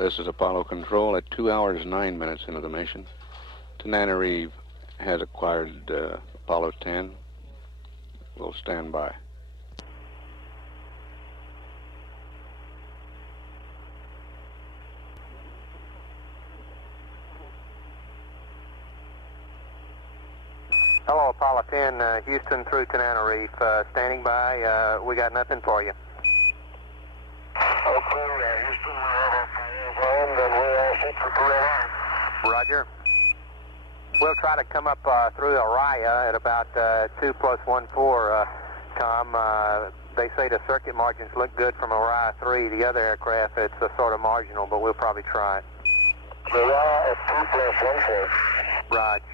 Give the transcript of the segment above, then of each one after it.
This is Apollo Control at 2 hours 9 minutes into the mission. Tananarive has acquired Apollo 10. We'll stand by. Hello, Apollo 10, Houston through Tananarive, standing by. We got nothing for you. Okay, Houston, we have a land and we are set for correct. Roger. We'll try to come up through Araya at about 2+14, Tom. They say the circuit margins look good from Araya 3. The other aircraft, it's sort of marginal, but we'll probably try it. Araya at 2+14. Roger.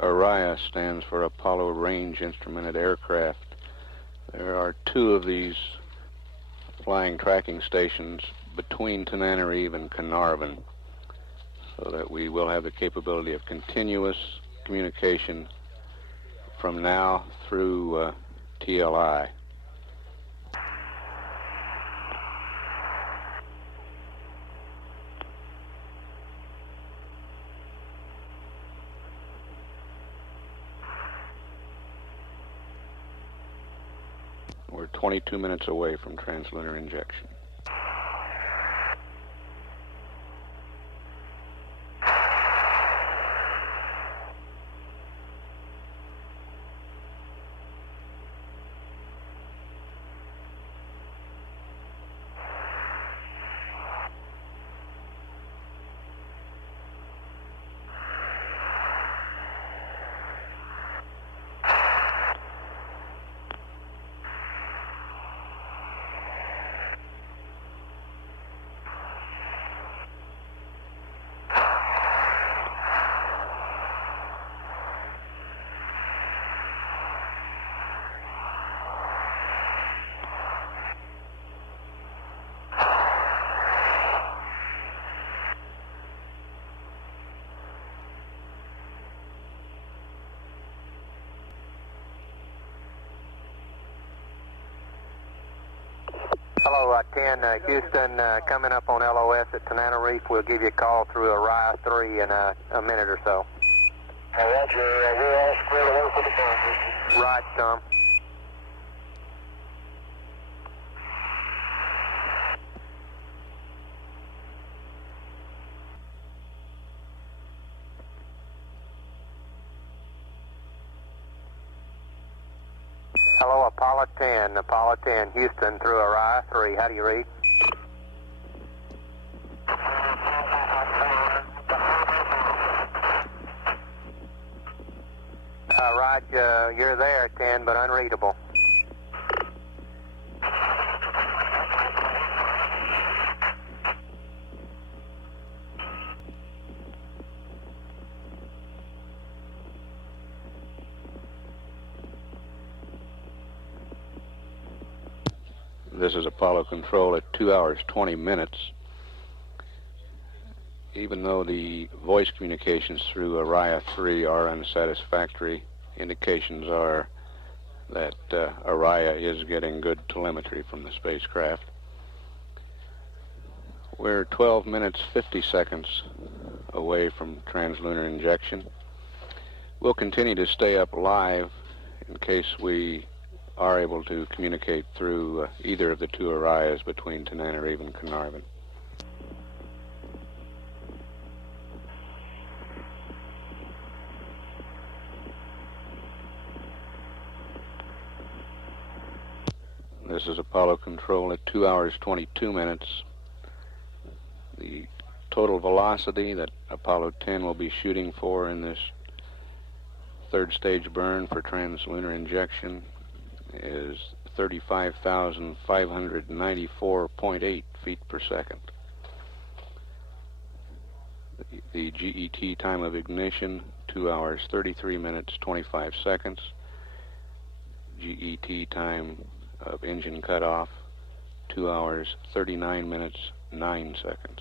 Araya stands for Apollo Range Instrumented Aircraft. There are 2 of these flying tracking stations between Tananarive and Carnarvon, so that we will have the capability of continuous communication from now through TLI. We're 22 minutes away from translunar injection. Hello, 10, Houston, coming up on LOS at Tananarive. We'll give you a call through Araya 3 in a minute or so. Roger, we're all squared away for the phone. Right, Tom. Hello, Apollo 10, Houston through Araya 3. How do you read? Roger, you're there, 10, but unreadable. This is Apollo Control at 2 hours 20 minutes. Even though the voice communications through Araya 3 are unsatisfactory, indications are that Araya is getting good telemetry from the spacecraft. We're 12 minutes 50 seconds away from translunar injection. We'll continue to stay up live in case we are able to communicate through either of the 2 Arayas between Tananarive and Carnarvon. This is Apollo Control at 2 hours 22 minutes. The total velocity that Apollo 10 will be shooting for in this 3rd stage burn for translunar injection is 35,594.8 feet per second. The GET time of ignition, 2 hours 33 minutes 25 seconds. GET time of engine cutoff, 2 hours, 39 minutes, 9 seconds.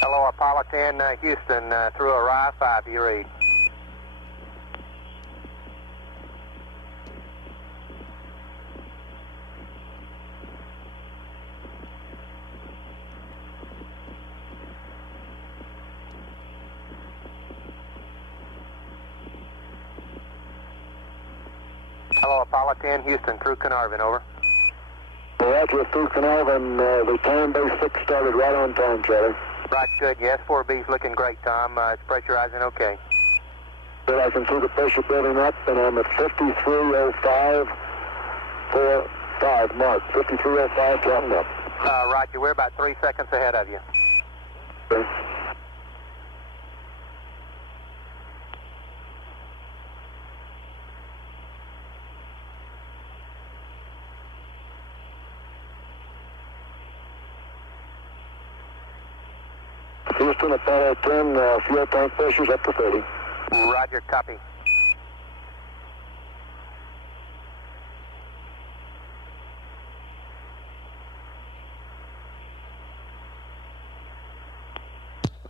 Hello, Apollo 10, Houston, through Orion 5, you read. Hello, Apollo 10, Houston, through Carnarvon, over. Roger, through Carnarvon, the time base 6 started right on time, Charlie. Right, good. Yes, 4B's looking great, Tom. It's pressurizing okay. But I can see the pressure building up, and I'm at 53.05.45 mark. 53.05 counting up. Roger, we're about 3 seconds ahead of you. Okay. Houston, Apollo 10, fuel tank pressure's up to 30. Roger, copy.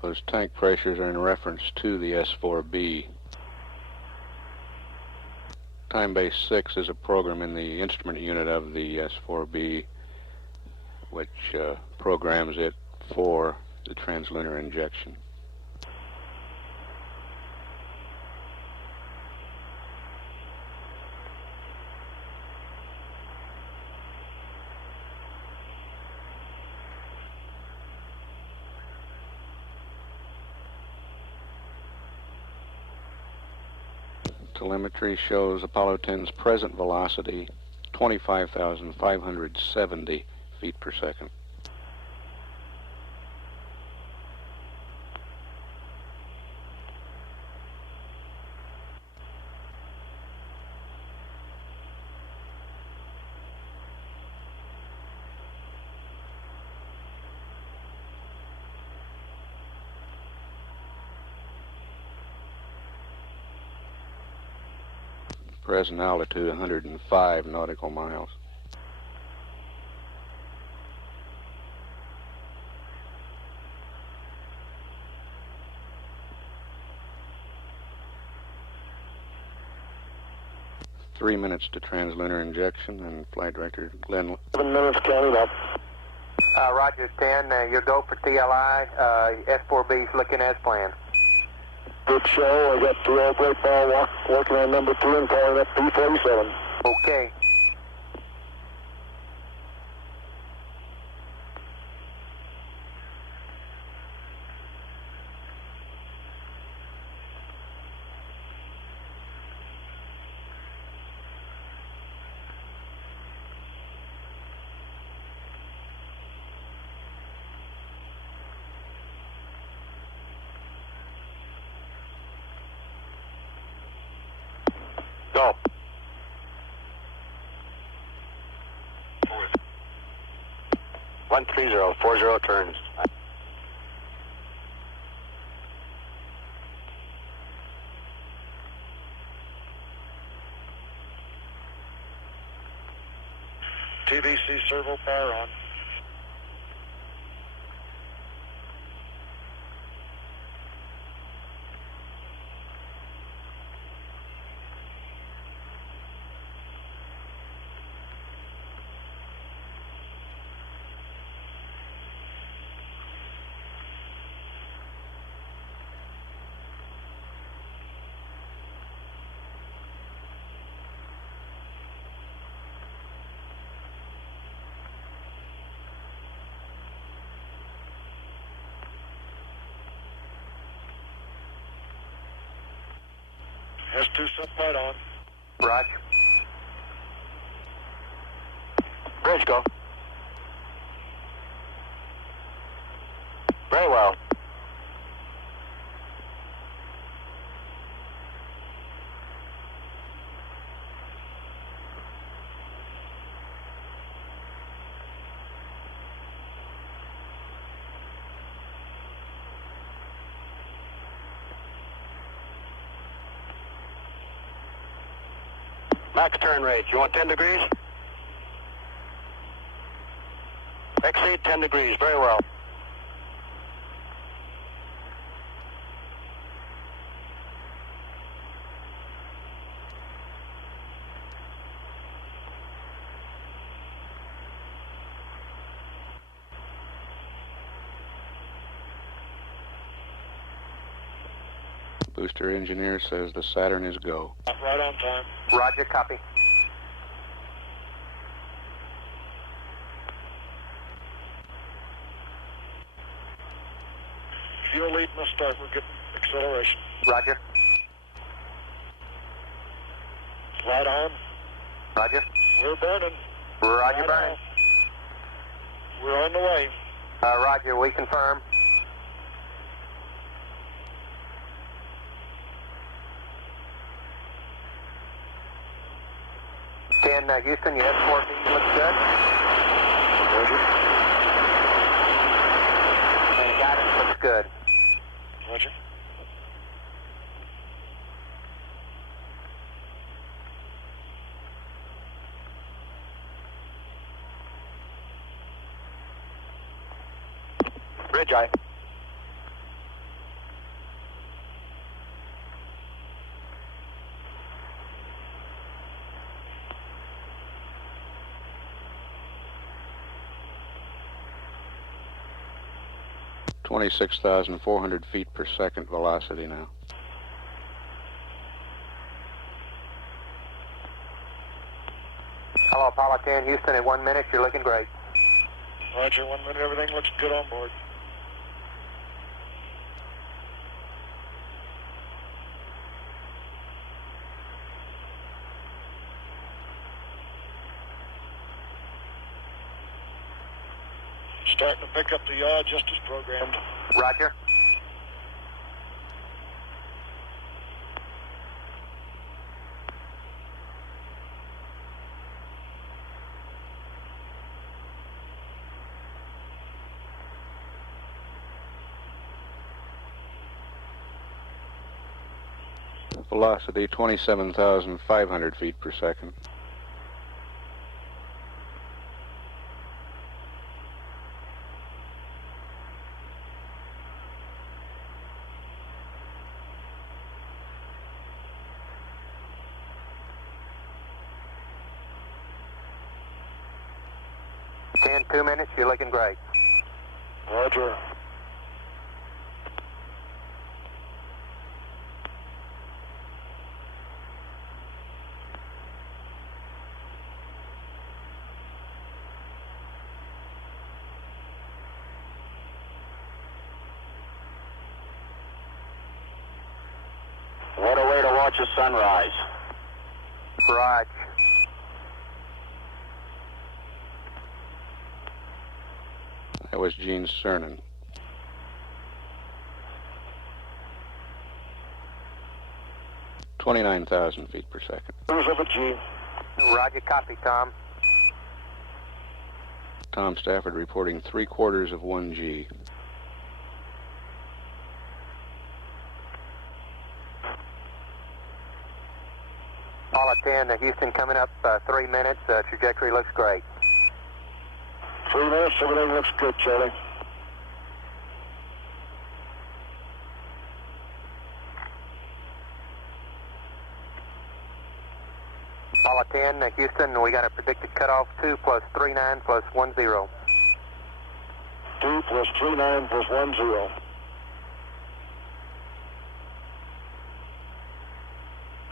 Those tank pressures are in reference to the S4B. Time base 6 is a program in the instrument unit of the S4B which programs it for the translunar injection. Telemetry shows Apollo 10's present velocity 25,570 feet per second. Present altitude 105 nautical miles. Three minutes to translunar injection, and Flight Director Glenn. 7 minutes counting up. Roger 10, your go for TLI. S4B's looking as planned. Good show. I got the oil brake ball working on number 2 and calling up P47. Okay. Go. 130, 40 turns. TVC servo power on. S2 subpipe on. Roger. Bridge go. Very well. Max turn rate. You want 10 degrees? Exceed 10 degrees. Very well. Booster engineer says the Saturn is go. Right on time. Roger, copy. Fuel lead must start. We're getting acceleration. Roger. Right on. Roger. We're burning. Roger, Right burning. on. We're on the way. Roger, we confirm. Houston, your S4B looks good. Roger. And guidance looks good. Roger. Bridge eye. $26,400 feet per second velocity now. Hello, Apollo 10, Houston, at 1 minute, you're looking great. Roger, 1 minute, everything looks good on board. Starting to pick up the yaw just as programmed. Roger. Velocity 27,500 feet per second. In 2 minutes, you're looking great. Roger. What a way to watch a sunrise. Roger. That was Gene Cernan. $29,000 feet per second. Who's over G? Roger, copy, Tom. Tom Stafford reporting 3/4 of 1G. Apollo 10, Houston coming up 3 minutes. Trajectory looks great. 3 minutes, everything looks good, Charlie. Apollo 10, Houston, we got a predicted cutoff 2 plus 39 plus 10. 2 plus 39 plus 10.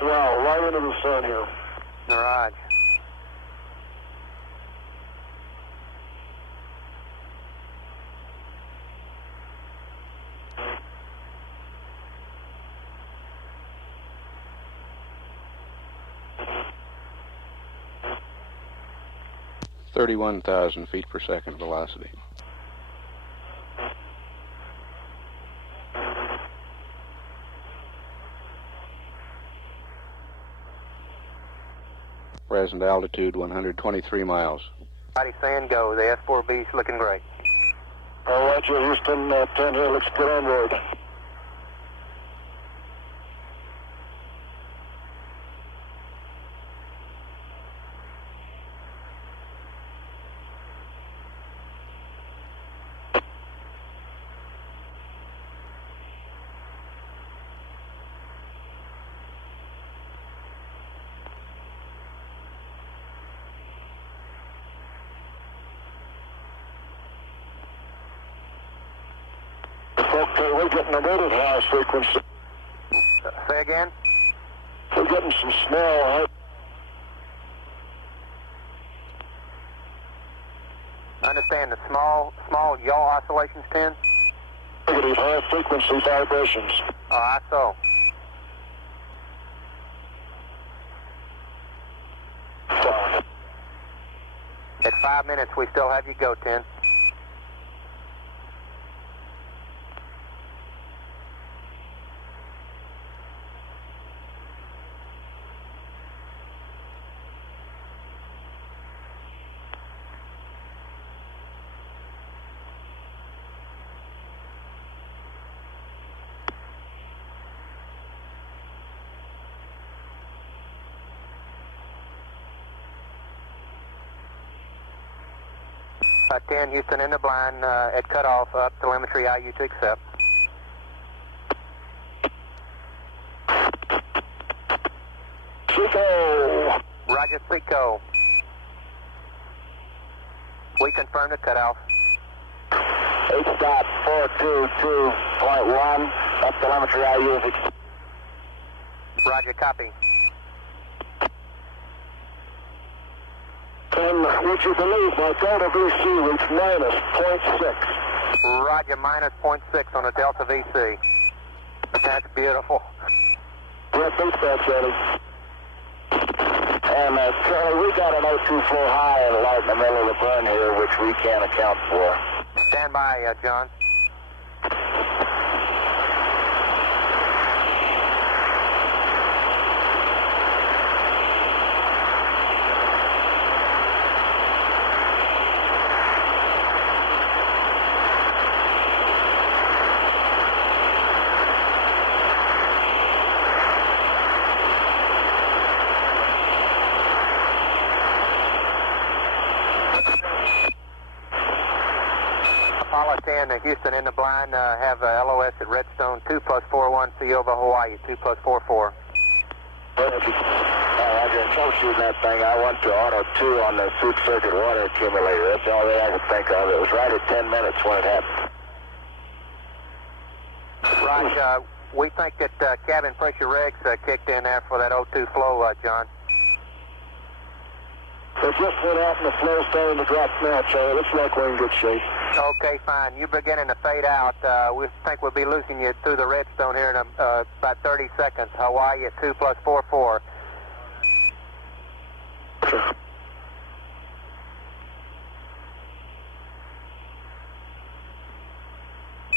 Wow, right into the sun here. All right. $31,000 feet per second velocity. Present altitude 123 miles. Mighty Sand go. The S4B's looking great. All right, Houston, 10 here looks good on board. Okay, we're getting a little high frequency. Say again? We're getting some small. Understand the small yaw oscillations, 10? Negative high frequency vibrations. I saw. At 5 minutes, we still have you go, 10. Uh, 10, Houston in the blind, at cutoff, up telemetry IU to accept. Chico! Roger, Seco. We confirm the cutoff. 8.422.1, up telemetry IU is accept. Roger, copy. And would you believe my Delta VC reached minus 0.6? Roger, minus 0.6 on a Delta VC. That's beautiful. Yeah, beat that, Charlie. And Charlie, we got an 024 high and light in the middle of the burn here, which we can't account for. Stand by, John. Apollo 10, Houston in the blind, have LOS at Redstone 2+41, C over Hawaii 2+44. Roger, troubleshooting that thing, I went to auto 2 on the food circuit water accumulator. That's the only thing I could think of. It was right at 10 minutes when it happened. Raj, we think that cabin pressure regs kicked in there for that O2 flow, John. It just went out and the flow's starting to drop now, Charlie. Looks like we're in good shape. Okay, fine. You're beginning to fade out. We think we'll be losing you through the redstone here in about 30 seconds. Hawaii at 2+44. Sure.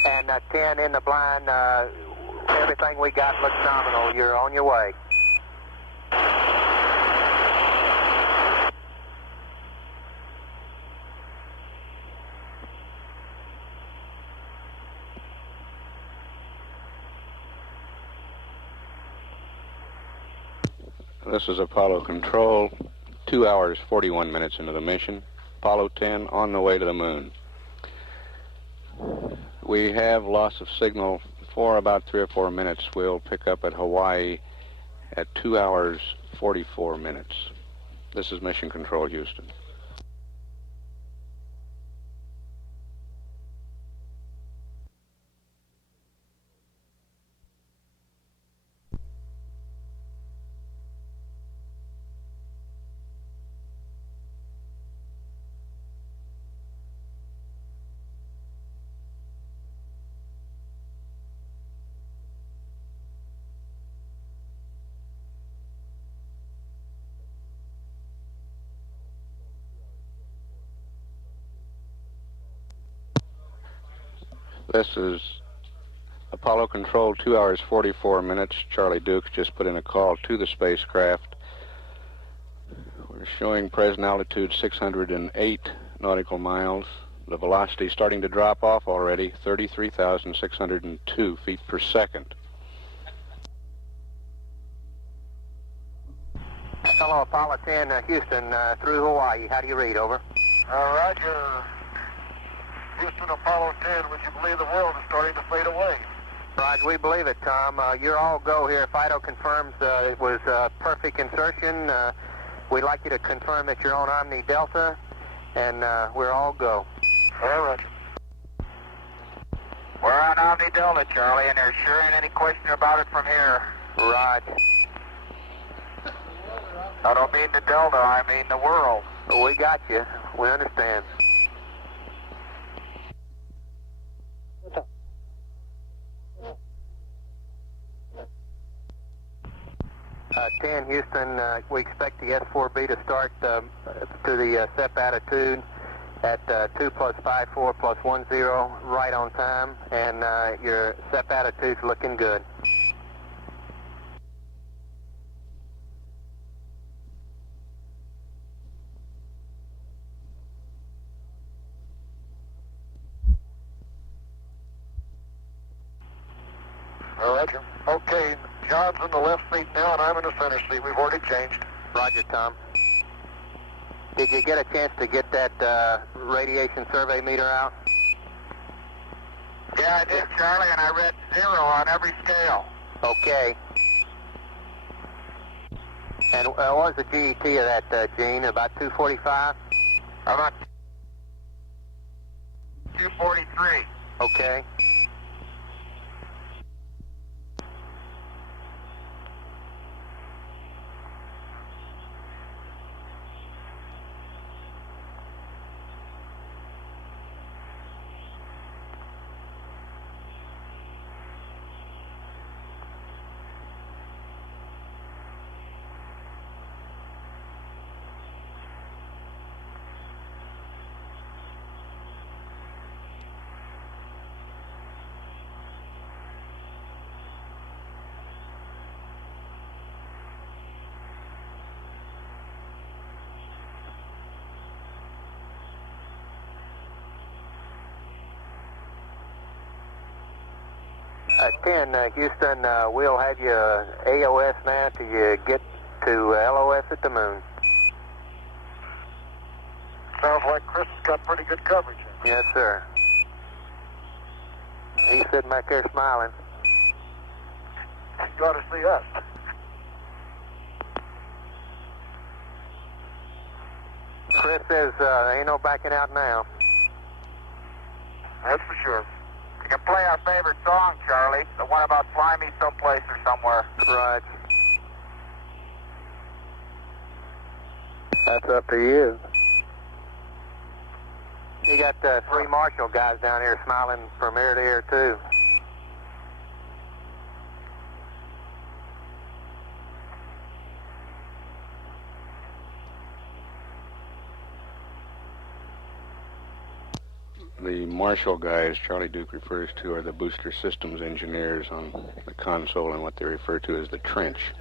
And 10 in the blind, everything we got looks nominal. You're on your way. This is Apollo Control, 2 hours, 41 minutes into the mission. Apollo 10 on the way to the moon. We have loss of signal for about 3 or 4 minutes. We'll pick up at Hawaii at 2 hours, 44 minutes. This is Mission Control, Houston. This is Apollo Control, 2 hours, 44 minutes. Charlie Dukes just put in a call to the spacecraft. We're showing present altitude 608 nautical miles. The velocity starting to drop off already, 33,602 feet per second. Hello, Apollo 10, Houston, through Hawaii. How do you read, over? Roger. Houston, Apollo 10, would you believe the world is starting to fade away? Roger, we believe it, Tom. You're all go here. Fido confirms it was perfect insertion. We'd like you to confirm that you're on Omni Delta, and we're all go. All right. We're on Omni Delta, Charlie, and there sure ain't any question about it from here. Right. I don't mean the Delta, I mean the world. We got you. We understand. 10 Houston, we expect the S4B to start to the SEP attitude at 2 plus 54 plus 10 right on time, and your SEP attitude's looking good. Roger. Okay, John's in the left seat now, and I'm in the center seat. We've already changed. Roger, Tom. Did you get a chance to get that radiation survey meter out? Yeah, I did, Charlie, and I read 0 on every scale. Okay. And what was the GET of that, Gene? About 245? About 243. Okay. Houston, we'll have you AOS now till you get to LOS at the moon. Sounds like Chris has got pretty good coverage. Yes, sir. He's sitting back there smiling. You ought to see us. Chris says there ain't no backing out now. That's for sure. You can play our favorite song, Charlie. The one about fly me someplace or somewhere. Right. That's up to you. You got 3 Marshall guys down here smiling from ear to ear, too. The Marshall guys Charlie Duke refers to are the booster systems engineers on the console and what they refer to as the trench.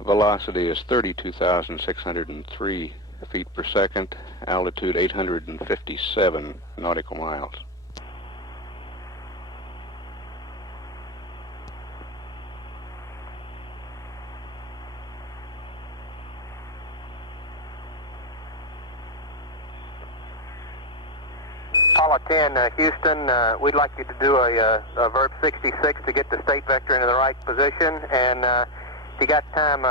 Velocity is 32,603 feet per second, altitude 857 nautical miles. Apollo 10, Houston, we'd like you to do a Verb 66 to get the state vector into the right position, and if you got time,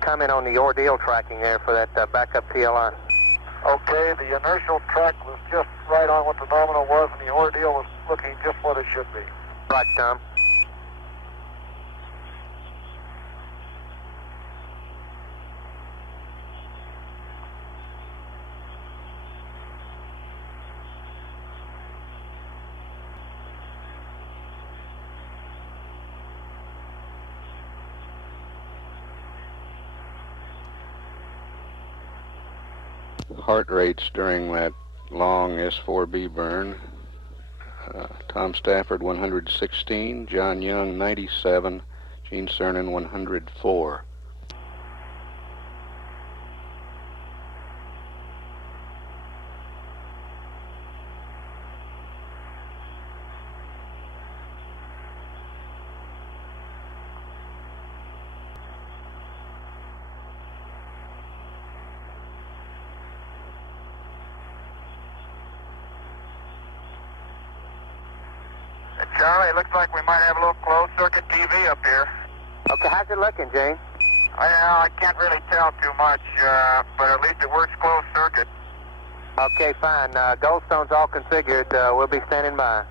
comment on the ordeal tracking there for that backup TLI. Okay, the inertial track was just right on what the nominal was, and the ordeal was looking just what it should be. Right, Tom. Heart rates during that long S4B burn. Tom Stafford 116, John Young 97, Gene Cernan 104. Charlie, it looks like we might have a little closed-circuit TV up here. Okay, how's it looking, Gene? I can't really tell too much, but at least it works closed-circuit. Okay, fine. Goldstone's all configured. We'll be standing by.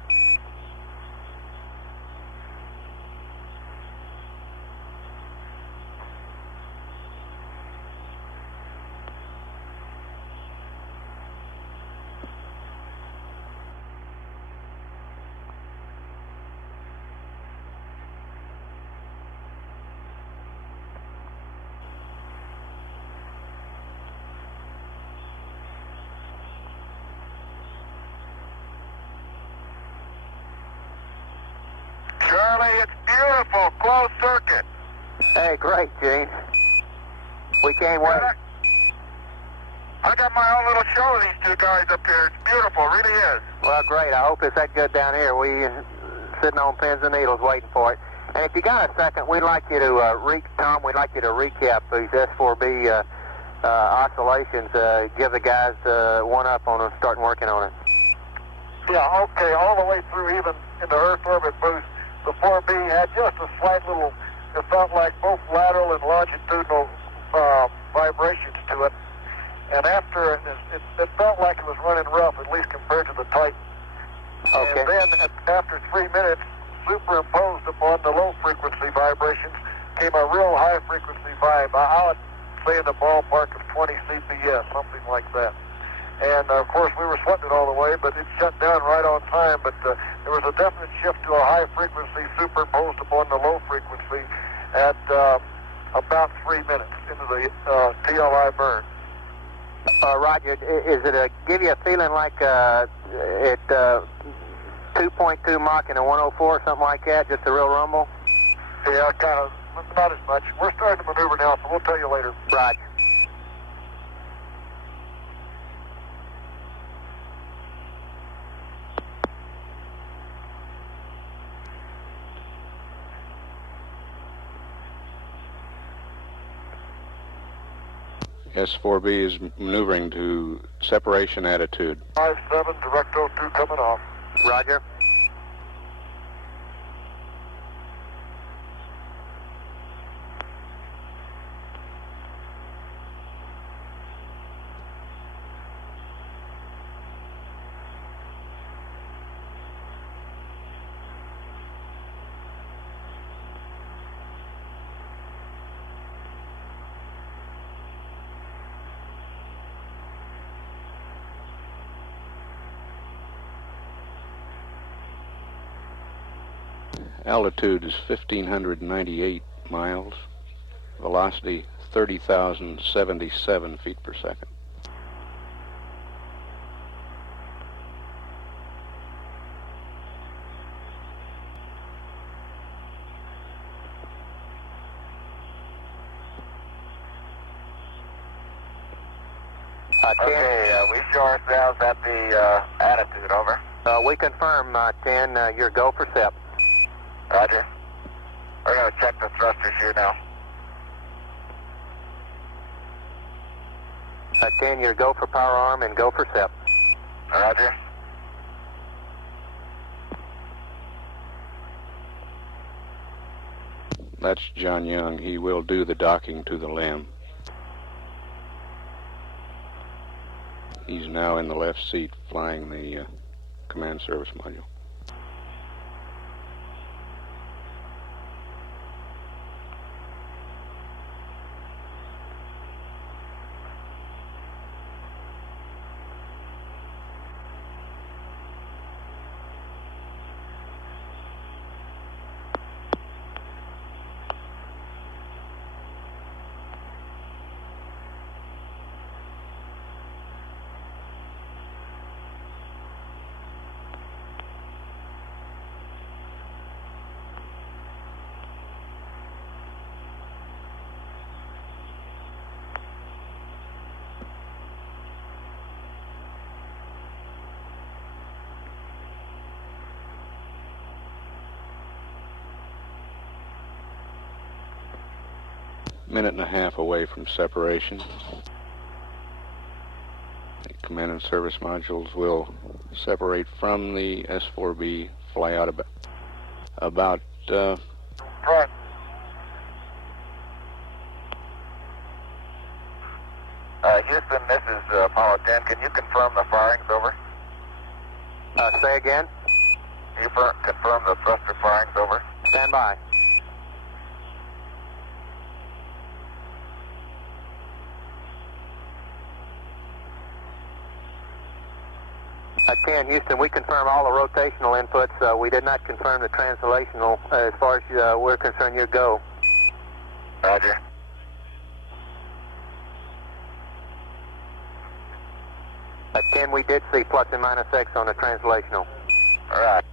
Charlie, it's beautiful, closed circuit. Hey, great, Gene. We can't wait. I got my own little show of these two guys up here. It's beautiful, it really is. Well, great. I hope it's that good down here. We sitting on pins and needles waiting for it. And if you got a second, we'd like you to, Tom, we'd like you to recap these S4B oscillations. Give the guys one up on them, starting working on it. Yeah, okay, all the way through, even in the Earth orbit boost, the 4B had just a slight little, it felt like both lateral and longitudinal vibrations to it. And after it felt like it was running rough, at least compared to the Titan. Okay. And then after 3 minutes, superimposed upon the low frequency vibrations, came a real high frequency vibe. I would say in the ballpark of 20 CPS, something like that. And of course we were sweating it all the way, but it shut down right on time. But there was a definite shift to a high frequency superimposed upon the low frequency at about 3 minutes into the TLI burn. Roger, is it give you a feeling like it 2.2 Mach and a 104, something like that, just a real rumble? Yeah, kind of, not as much. We're starting to maneuver now, so we'll tell you later. Roger. S4B is maneuvering to separation attitude. 57, direct 02 coming off. Roger. Altitude is 1,598 miles. Velocity 30,077 feet per second. Okay, we show ourselves at the attitude, over. We confirm, 10, your go for SEP. Roger. We're going to check the thrusters here now. 10, your go for power arm and go for SEP. Roger. That's John Young. He will do the docking to the LM. He's now in the left seat flying the command service module. Minute and a half away from separation. The command and service modules will separate from the S4B, fly out About, Front. Houston, this is Apollo 10. Can you confirm the firings, over? Say again? Can you confirm the thruster firings, over? Stand by. 10, Houston, we confirm all the rotational inputs. We did not confirm the translational. As far as we're concerned, you go. Roger. At 10, we did see plus and minus X on the translational. All right.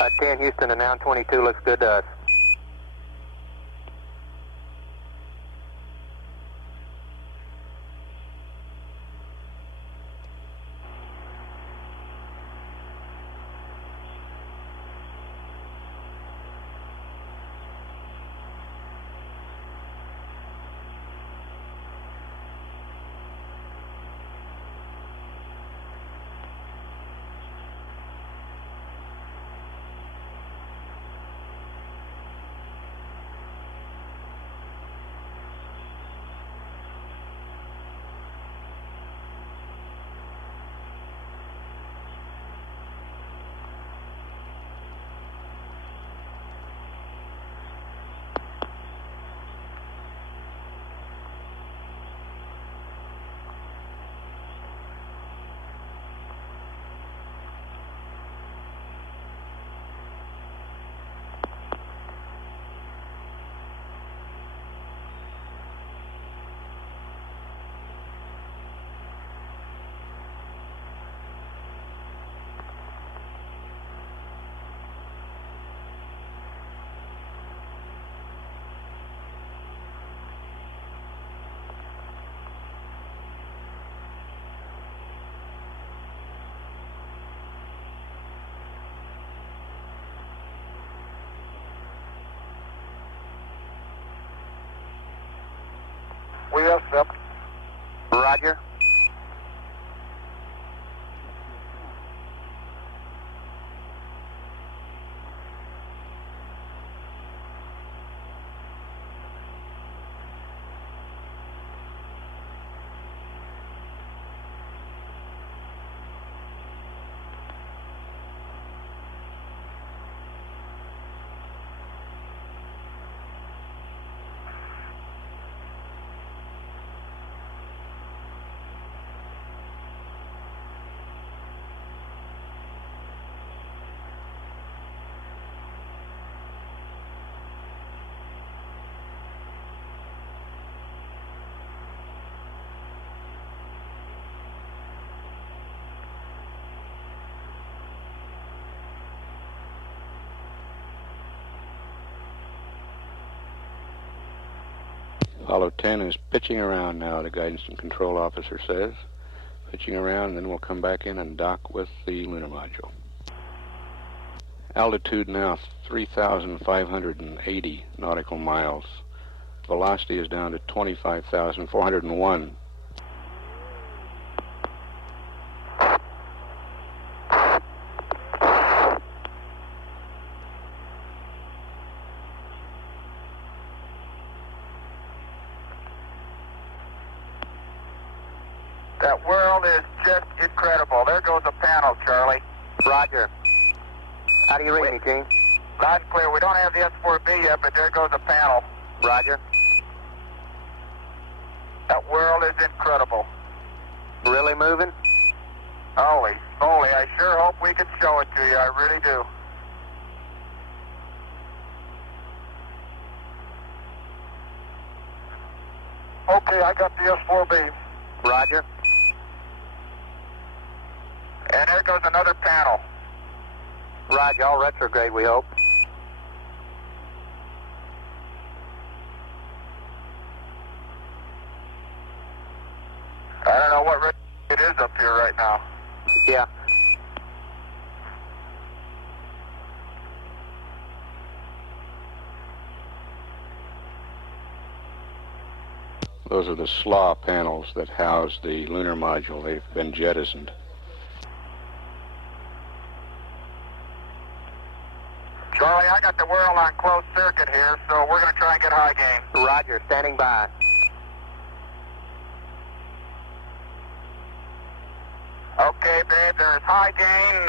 At 10, Houston, and now 22 looks good to us. We accept. Roger. Apollo 10 is pitching around now, the guidance and control officer says. Pitching around, and then we'll come back in and dock with the lunar module. Altitude now 3,580 nautical miles. Velocity is down to 25,401. That world is just incredible. There goes a panel, Charlie. Roger. How do you read me, Gene? Loud and clear. We don't have the S4B yet, but there goes a panel. Roger. That world is incredible. Really moving? Holy moly, I sure hope we can show it to you. I really do. Okay, I got the S4B. Roger. And there goes another panel. Roger, all retrograde, we hope. I don't know what it is up here right now. Yeah, Those are the slaw panels that house the lunar module. They've been jettisoned. Charlie, I got the whirl on closed circuit here, so we're going to try and get high gain. Roger, standing by. Okay, babe, there's high gain.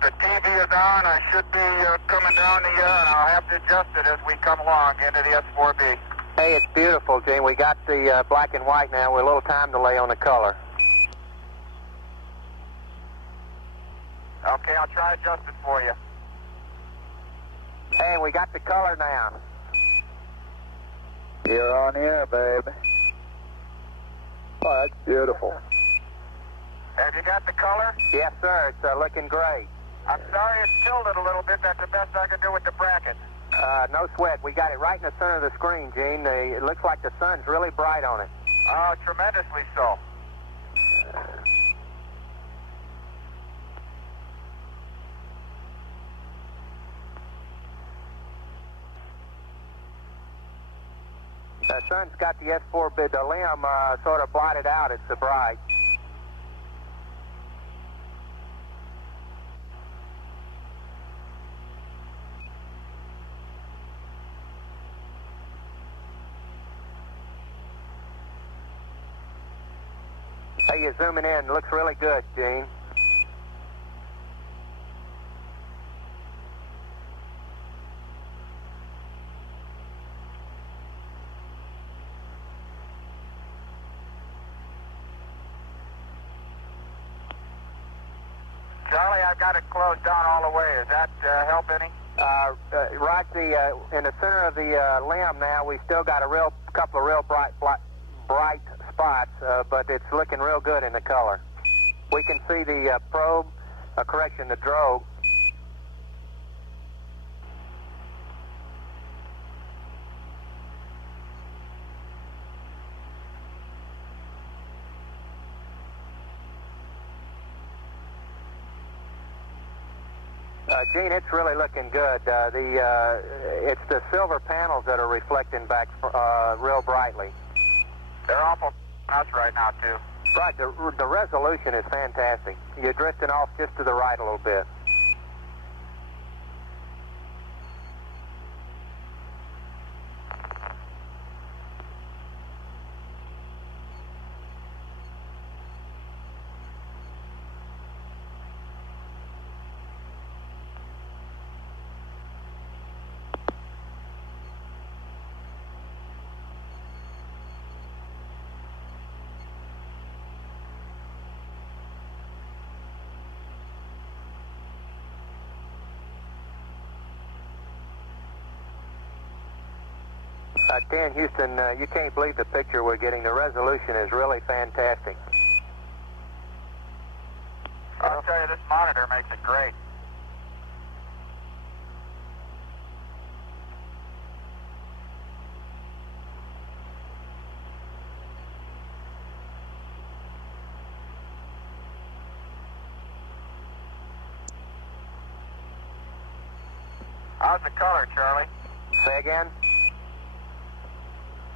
The TV is on. I should be coming down the and I'll have to adjust it as we come along into the S4B. Hey, it's beautiful, Gene. We got the black and white now. We're a little time delay on the color. Okay, I'll try to adjust it for you. Hey, we got the color now. You're on air, babe. Oh, that's beautiful. Have you got the color? Yes, sir. It's looking great. I'm sorry it's tilted a little bit. That's the best I can do with the bracket. No sweat. We got it right in the center of the screen, Gene. It looks like the sun's really bright on it. Tremendously so. The sun's got the S4 bit, the limb sort of blotted out. It's so bright. Hey, you're zooming in. Looks really good, Gene. Charlie, I've got it closed down all the way. Does that help any? Right in the center of the limb now, we still got a couple of real bright spots, but it's looking real good in the color. We can see the probe, the drogue. Gene, it's really looking good. It's the silver panels that are reflecting back real brightly. They're awful us right now, too. Right, the resolution is fantastic. You're drifting off just to the right a little bit. Dan Houston, you can't believe the picture we're getting. The resolution is really fantastic. I'll tell you, this monitor makes it great. How's the color, Charlie? Say again?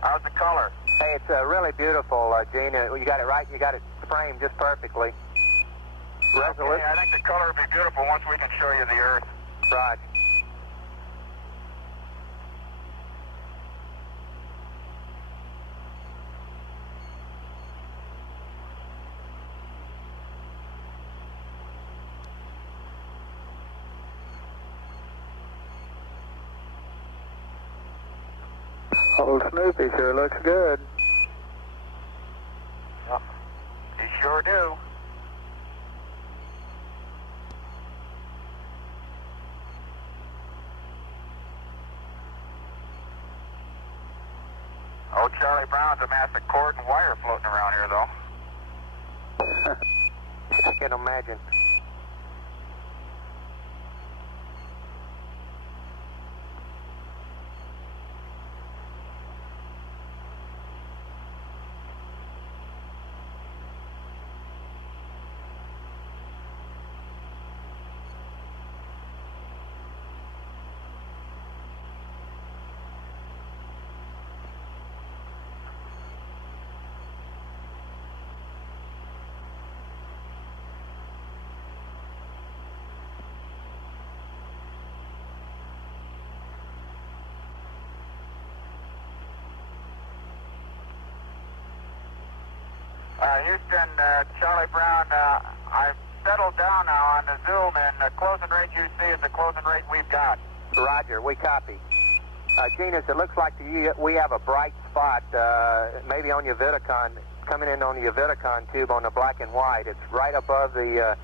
How's the color? Hey, it's really beautiful, Gene. You got it right. You got it framed just perfectly. Okay, I think the color will be beautiful once we can show you the Earth. Right. Old Snoopy sure looks good. Yep. He sure do. Oh, Charlie Brown's a mass of cord and wire floating around here, though. I can imagine. Houston, Charlie Brown, I've settled down now on the Zoom, and the closing rate you see is the closing rate we've got. Roger, we copy. Genus, it looks like we have a bright spot, maybe on your Vidicon, coming in on your Vidicon tube on the black and white. It's right above the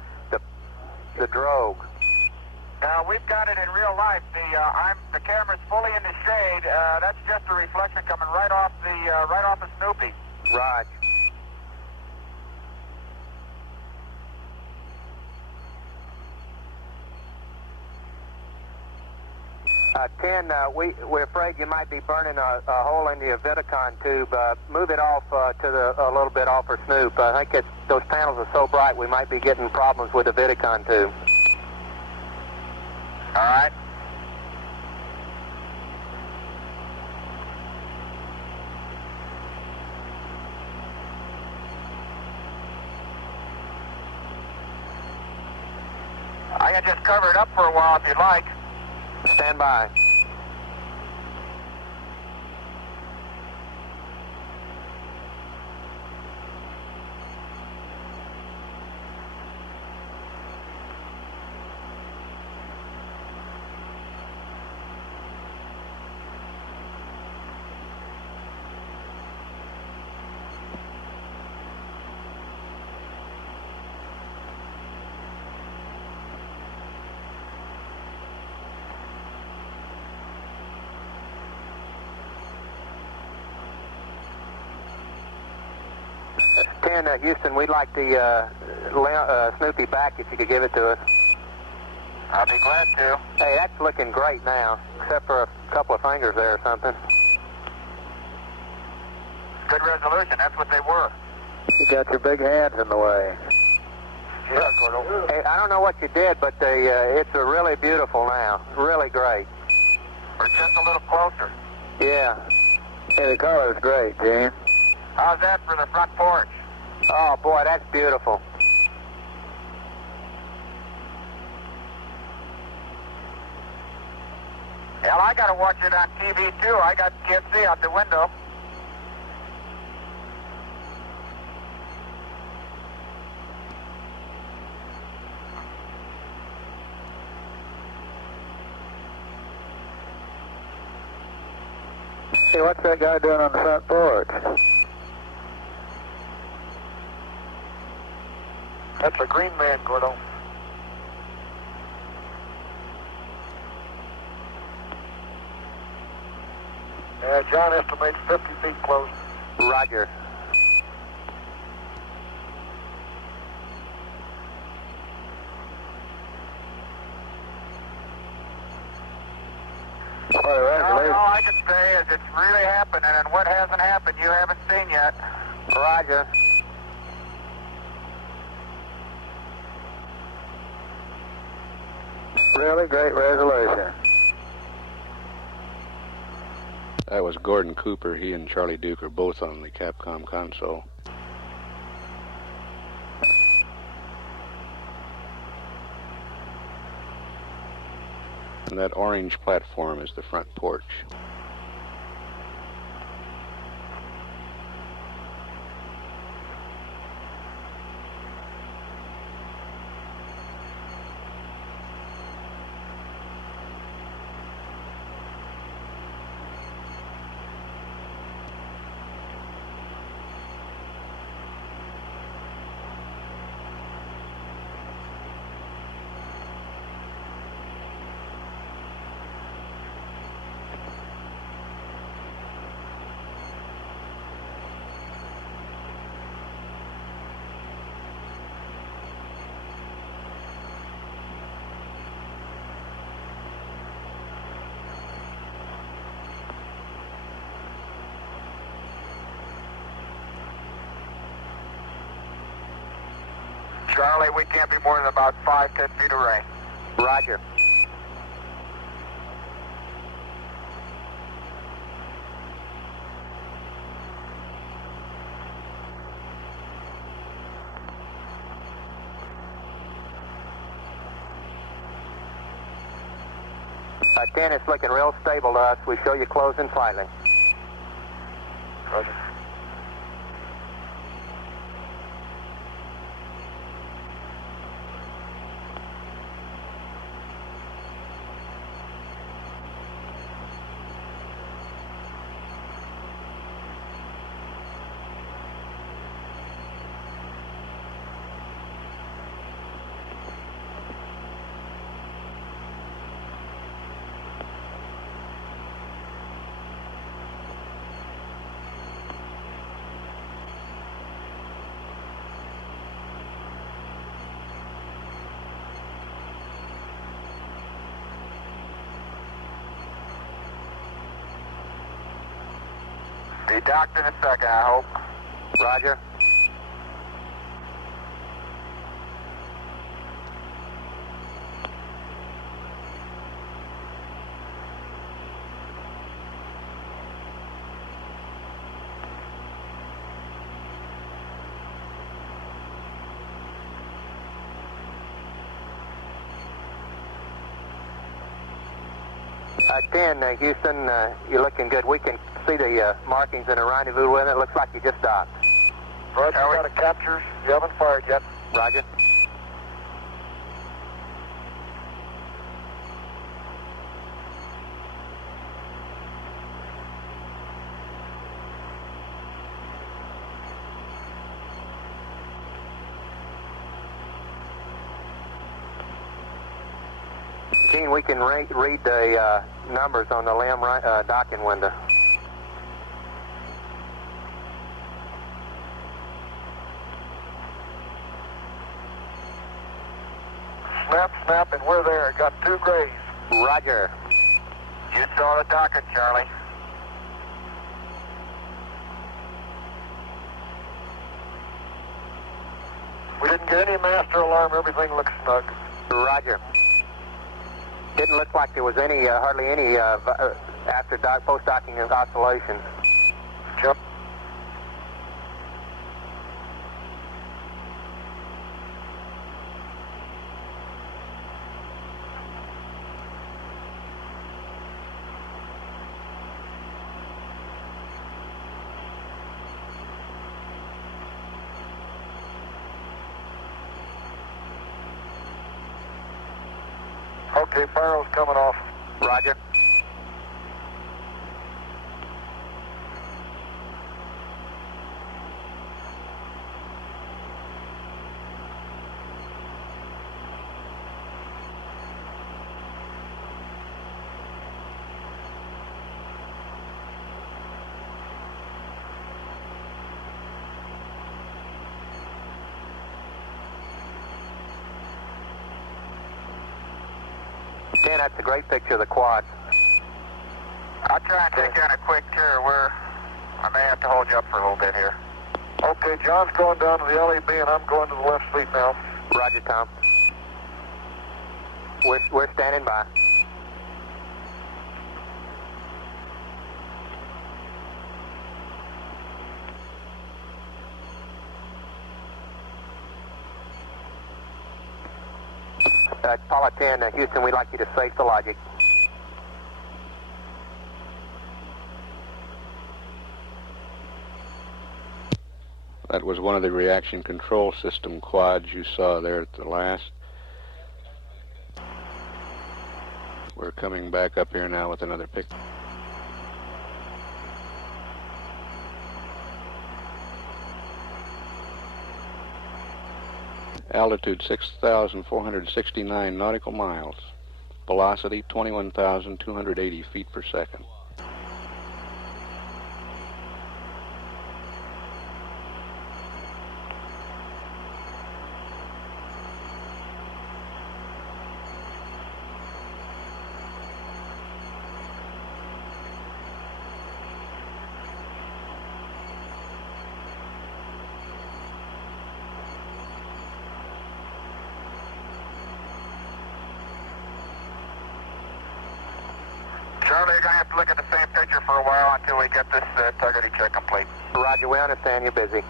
drogue. We've got it in real life. The camera's fully in the shade. That's just a reflection coming right off the Snoopy. Roger. Ken, we're afraid you might be burning a hole in your Vidicon tube. Move it off a little bit off for Snoop. I think those panels are so bright we might be getting problems with the Vidicon tube. All right. I can just cover it up for a while if you'd like. Stand by. Houston, we'd like the Snoopy back if you could give it to us. I'll be glad to. Hey, that's looking great now, except for a couple of fingers there or something. Good resolution, that's what they were. You got your big hands in the way. Yeah, Gordo. Hey, I don't know what you did, but it's really beautiful now. Really great. We're just a little closer. Yeah. Hey, the color's great, Gene. How's that for the front porch? Oh, boy, that's beautiful. Hell, I got to watch it on TV, too. I can't see out the window. Hey, what's that guy doing on the front porch? That's a green man, Gordo. John estimates 50 feet close. Roger. All I can say is it's really happening, and what hasn't happened you haven't seen yet. Roger. Really great resolution. That was Gordon Cooper. He and Charlie Duke are both on the Capcom console. And that orange platform is the front porch. Charlie, we can't be more than about 5-10 feet away. Roger. Ken, it's looking real stable to us. We show you closing slightly. Roger. Be docked in a second, I hope. Roger. Houston, you're looking good. We can see the markings in a rendezvous with it. It looks like you just docked. Roger, we got a capture. You haven't fired yet. Roger. Gene, we can read the numbers on the LM docking window. Snap, and we're there. Got 2 grays. Roger. You saw the docking, Charlie. We didn't get any master alarm. Everything looks snug. Roger. Didn't look like there was any, hardly any after post-docking oscillation. Yep. Okay, Farrell's coming off. Roger. Dan, that's a great picture of the quad. I'll try and take you on a quick tour. I may have to hold you up for a little bit here. Okay, John's going down to the LEB and I'm going to the left seat now. Roger, Tom. We're standing by. Apollo 10, Houston, we'd like you to safe the logic. That was one of the reaction control system quads you saw there at the last. We're coming back up here now with another picture. Altitude 6,469 nautical miles. Velocity 21,280 feet per second. Charlie, you're going to have to look at the same picture for a while until we get this integrity check complete. Roger, we understand you're busy.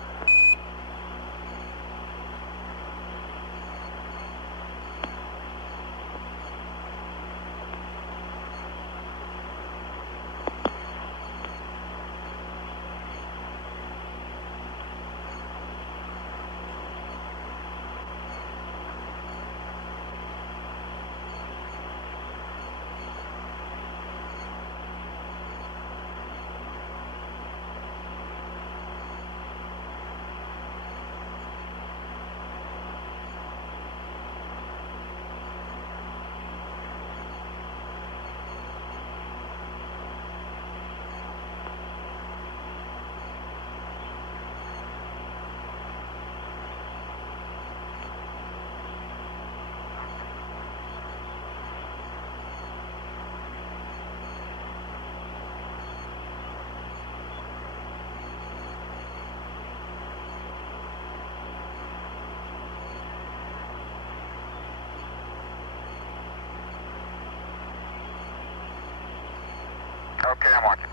Okay, I'm watching.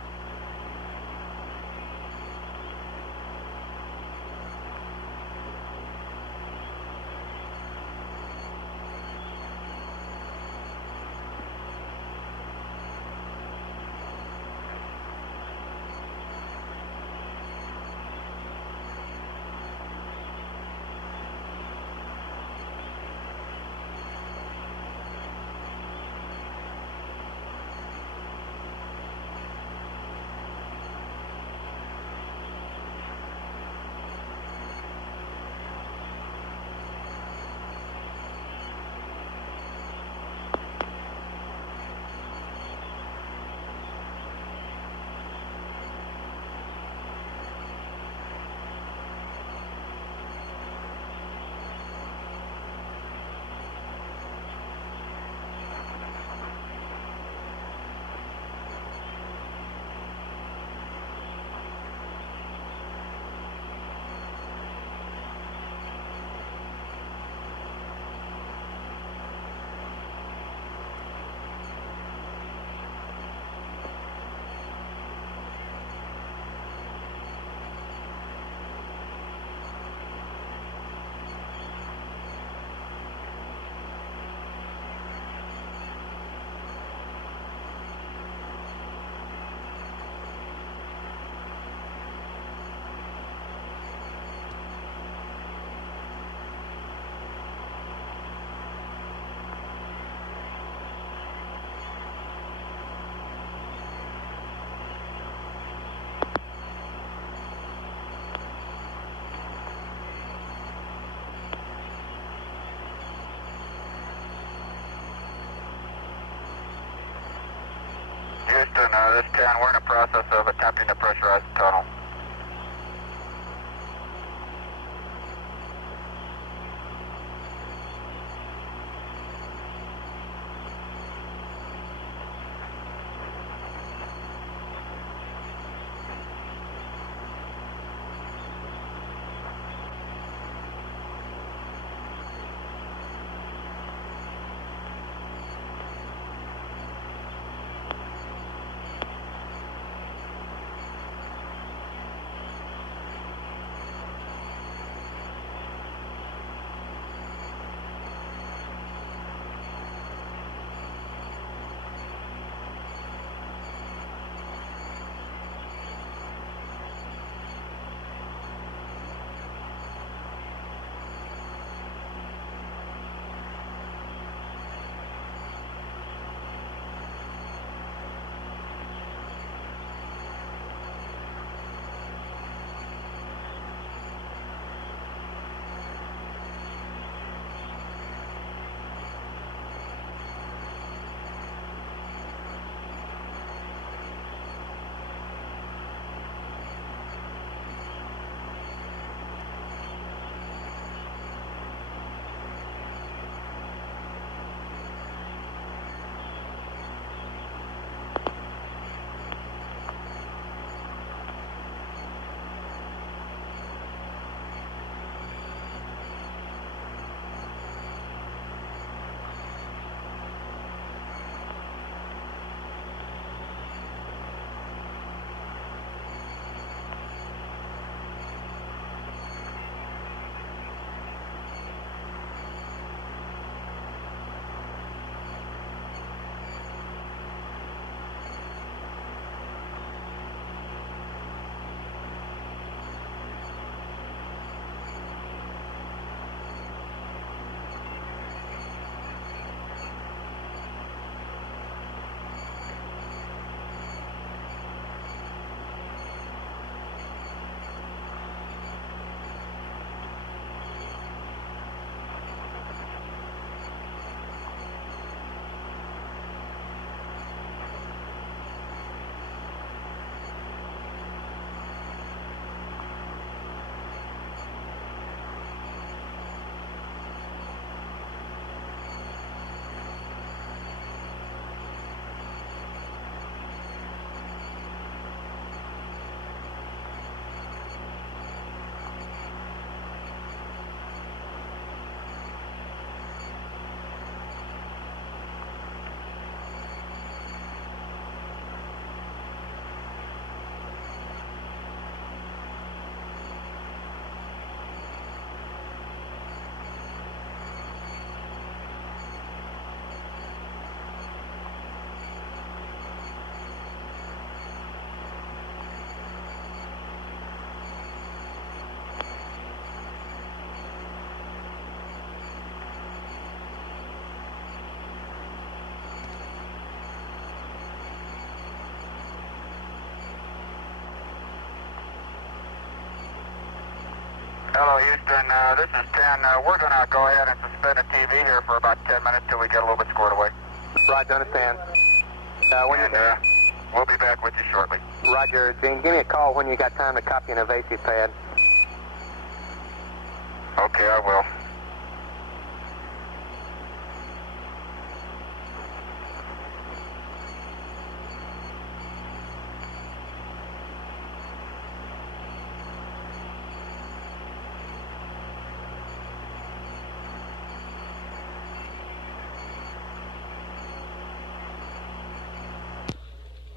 Houston, this is Ken. We're in the process of attempting to pressurize the tunnel. Hello, Houston. This is Ken. We're going to go ahead and suspend the TV here for about 10 minutes till we get a little bit squared away. Roger, understand. We'll be back with you shortly. Roger, Gene, give me a call when you got time to copy an evasive pad. Okay, I will.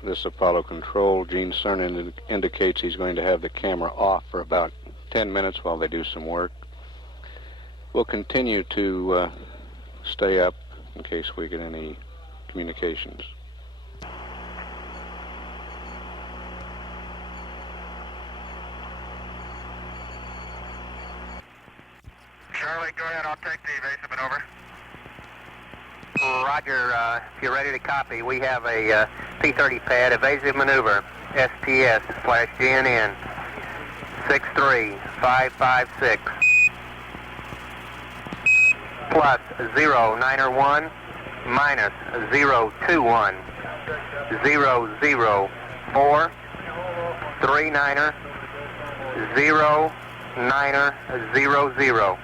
This Apollo control, Gene Cernan indicates he's going to have the camera off for about 10 minutes while they do some work. We'll continue to stay up in case we get any communications. Charlie, go ahead. I'll take the evasive and over. Roger, if you're ready to copy, we have a P-30 pad, evasive maneuver, SPS/GNN 63556. Plus 091 minus 021 004 39er 09er 00.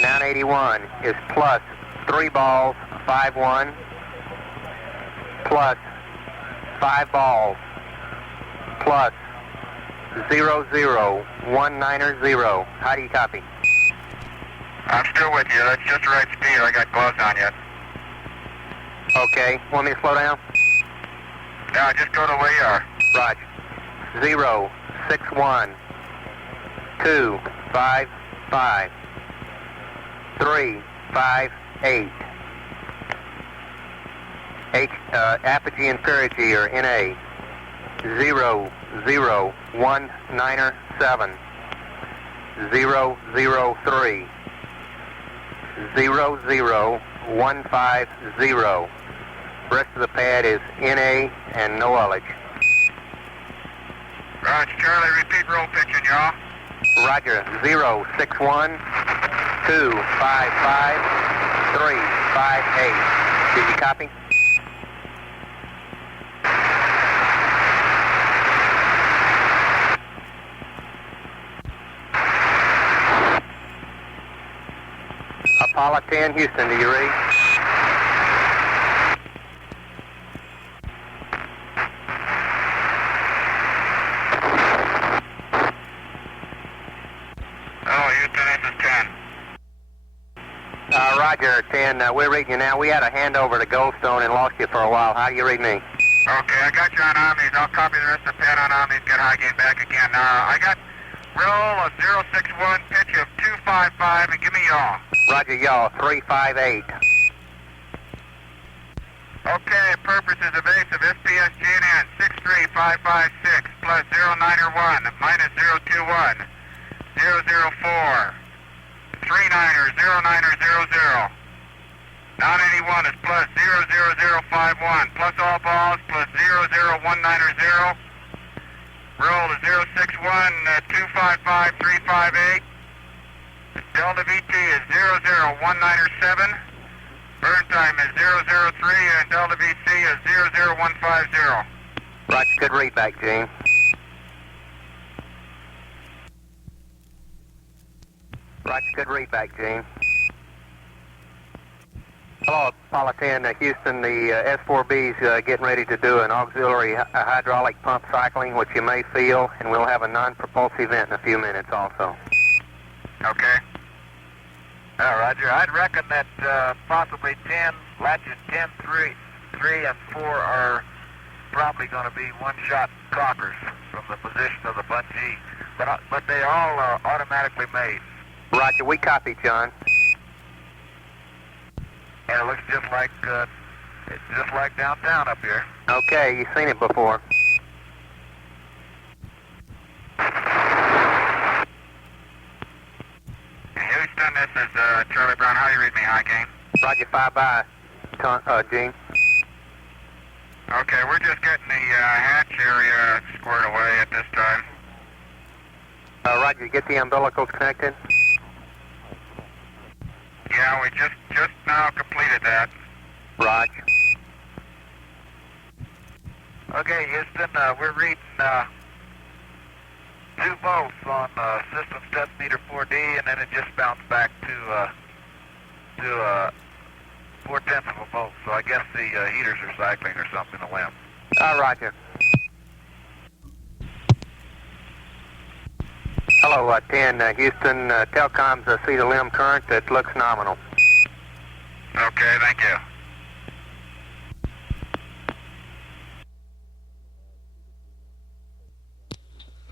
981 is plus 3 balls 51 plus 5 balls plus 00190. How do you copy? I'm still with you. That's just the right speed. I got gloves on yet. Okay. Want me to slow down? No, just go the way you are. Roger. 061 255 358. Apogee and perigee are NA 00197 003 00150. Rest of the pad is NA and no ullage. Roger, Charlie. Repeat roll pitching, y'all. Roger. 061 255 358. Did you copy? Apollo 10, Houston, do you read? Hello, Houston, this is 10. Roger, 10, we're reading you now. We had a handover to Goldstone and lost you for a while. How do you read me? Okay, I got you on Omnis. I'll copy the rest of the pad on Omnis, get high gain back again. I got roll of 061, pitch of 255, and give me yaw. Roger, yaw, 358. Okay, purpose is evasive. SPS GNN 63556 plus 091 minus 021 004 39er 09er 00. 981 is plus 00051 plus all balls plus 00190. Roll is 061 255 358. Delta VT is 00197. Burn time is 003 and Delta VC is 00150. Roger, good read back, Gene. Roger, good read back, Gene. Hello, Apollo 10, Houston. The S4B's getting ready to do an auxiliary hydraulic pump cycling, which you may feel, and we'll have a non-propulsive vent in a few minutes also. Okay. Roger. I'd reckon that possibly 10, latches 10, 3, and 4 are probably going to be one-shot cockers from the position of the bungee, but they all are automatically made. Roger, we copy, John. And it looks just like downtown up here. Okay, you've seen it before. Houston, this is Charlie Brown. How do you read me, high gain? Roger, 5-by, Gene. Okay, we're just getting the hatch area squared away at this time. Roger, get the umbilicals connected. Yeah, we just now completed that. Roger. Okay, Houston, we're reading 2 volts on system step meter 4D, and then it just bounced back to 0.4 of a volt. So I guess the heaters are cycling or something in the LM. Roger. Hello, 10, Houston, Telcom's see the LM current. It looks nominal. Okay, thank you.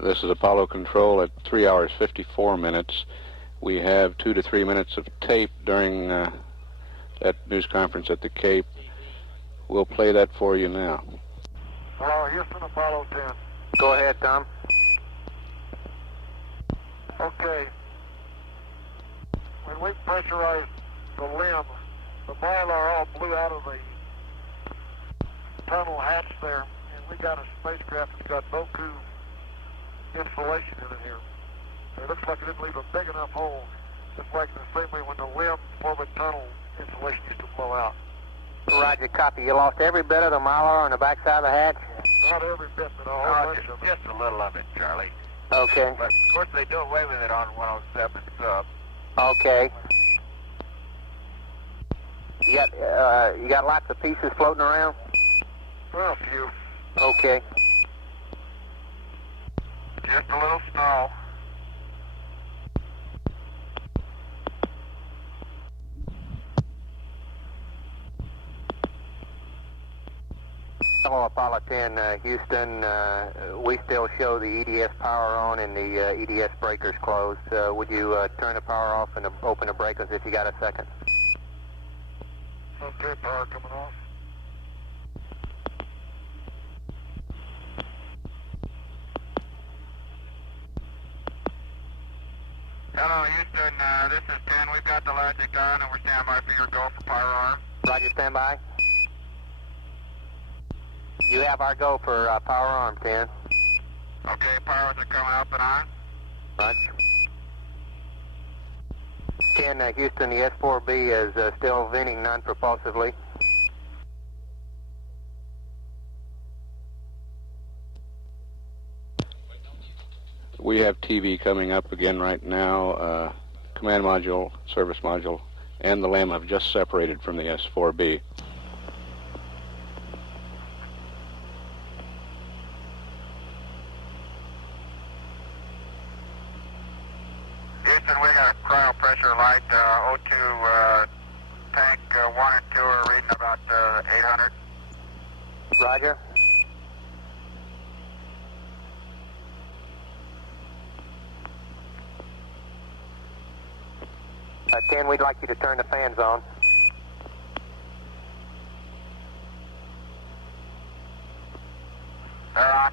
This is Apollo Control at 3 hours 54 minutes. We have 2 to 3 minutes of tape during that news conference at the Cape. We'll play that for you now. Hello, Houston, Apollo 10. Go ahead, Tom. Okay. When we pressurized the LM, the Mylar all blew out of the tunnel hatch there, and we got a spacecraft that's got Boku insulation in it here. It looks like it didn't leave a big enough hole, just like the same way when the LM orbit tunnel insulation used to blow out. Roger, copy. You lost every bit of the Mylar on the backside of the hatch? Not every bit, but a whole bunch of it. Just a little of it, Charlie. Okay. But of course they do away with it on 107 sub. Okay. You got lots of pieces floating around? Well, a few. Okay. Just a little snow. Hello, Apollo 10, Houston. We still show the EDS power on and the EDS breakers closed. Would you turn the power off and open the breakers if you got a second? Okay, power coming off. Hello, Houston. This is 10. We've got the logic on, and we're standing by for your go for power arm. Roger, stand by. You have our go for power arm, 10. Okay, powers are coming up and on. Roger. 10, Houston, the S4B is still venting non-propulsively. We have TV coming up again right now. Command module, service module, and the LM have just separated from the S4B. Houston, we got a cryo pressure light. O2 tank 1 and 2 are reading about 800. Roger. Ken, we'd like you to turn the fans on. They're on.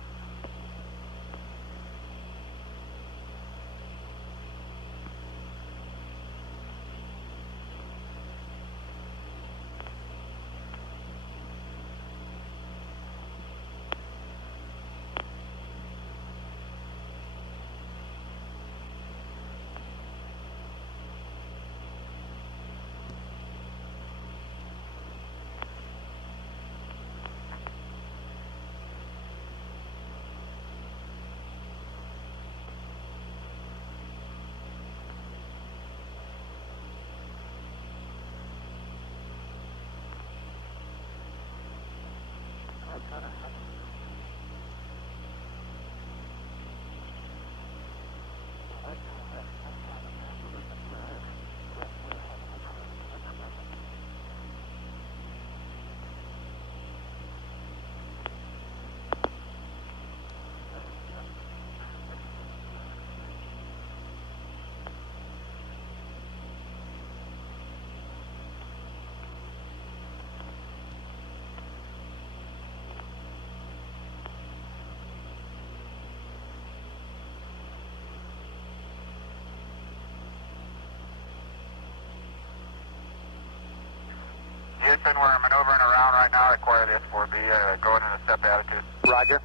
Houston, we're maneuvering around right now. Require the S4B going in a step attitude. Roger.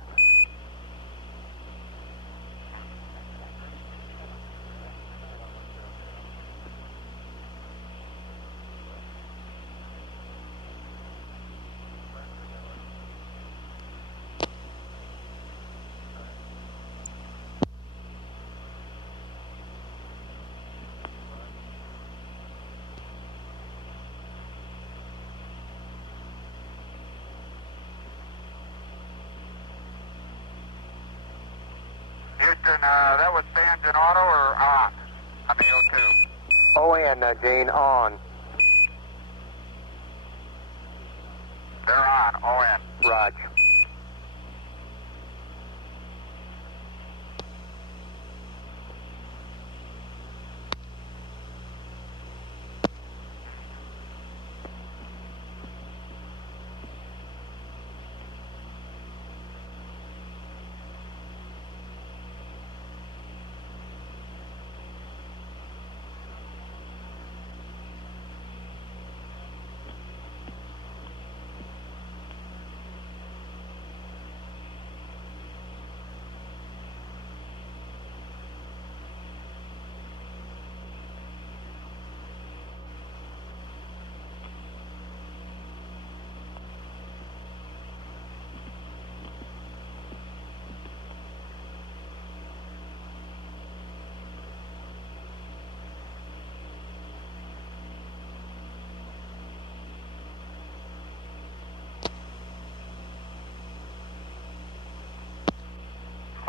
Houston, that was fans in auto or on the O2? ON, Gene, on. They're on, ON. Roger.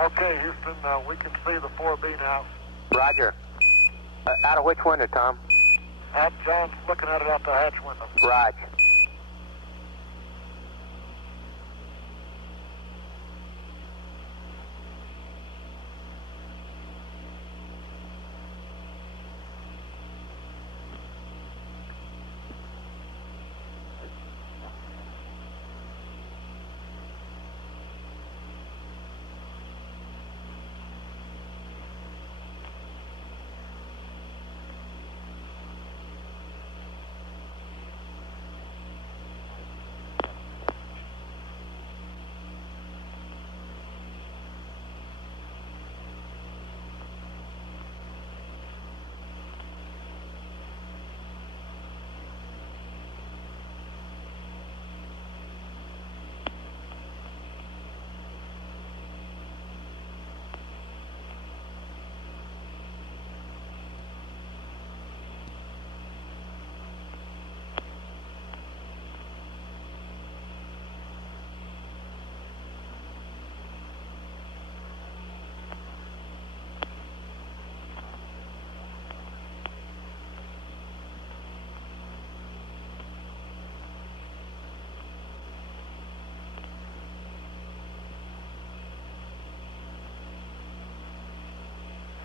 Okay, Houston, we can see the 4B now. Roger. Out of which window, Tom? John's looking at it out the hatch window. Roger.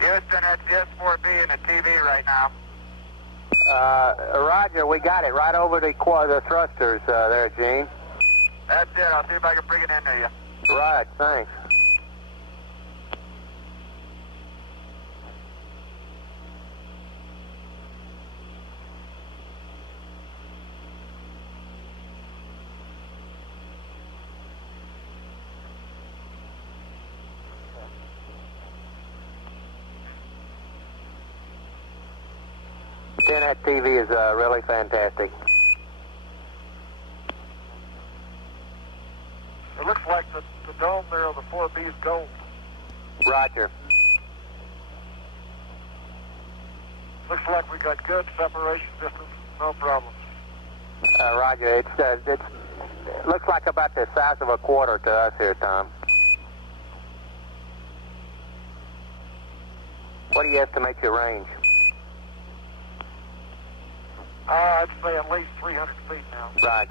Houston, that's the S4B and the TV right now. Roger, we got it right over the thrusters there, Gene. That's it. I'll see if I can bring it in to you. Right, thanks. That TV is really fantastic. It looks like the dome there of the 4B is gold. Roger. Looks like we got good separation distance, no problems. Roger, it looks like about the size of a quarter to us here, Tom. What do you estimate your range? I'd say at least 300 feet now. Roger.